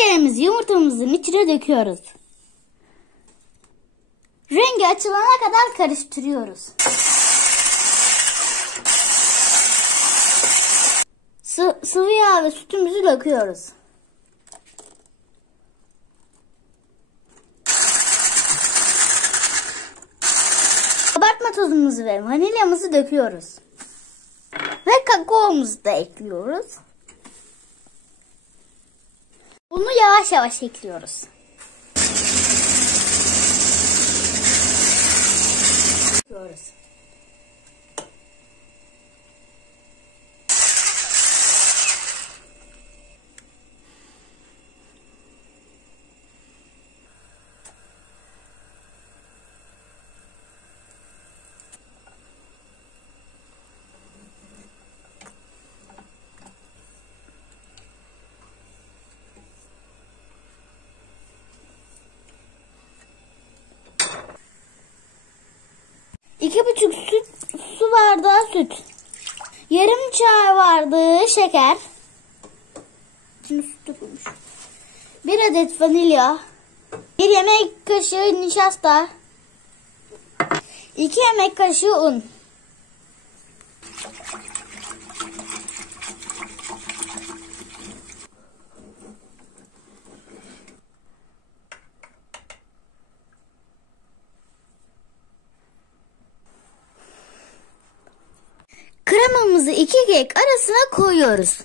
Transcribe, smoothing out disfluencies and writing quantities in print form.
Şekerimizi yumurtamızın içine döküyoruz. Rengi açılana kadar karıştırıyoruz. Sıvı yağ ve sütümüzü döküyoruz. Kabartma tozumuzu ve vanilyamızı döküyoruz. Ve kakaomuzu da ekliyoruz. Bunu yavaş yavaş ekliyoruz. Ekliyoruz. İki buçuk su bardağı süt. Yarım çay bardağı şeker. Şimdi süt dökülmüş. 1 adet vanilya. 1 yemek kaşığı nişasta. 2 yemek kaşığı un. Kremamızı 2 kek arasına koyuyoruz.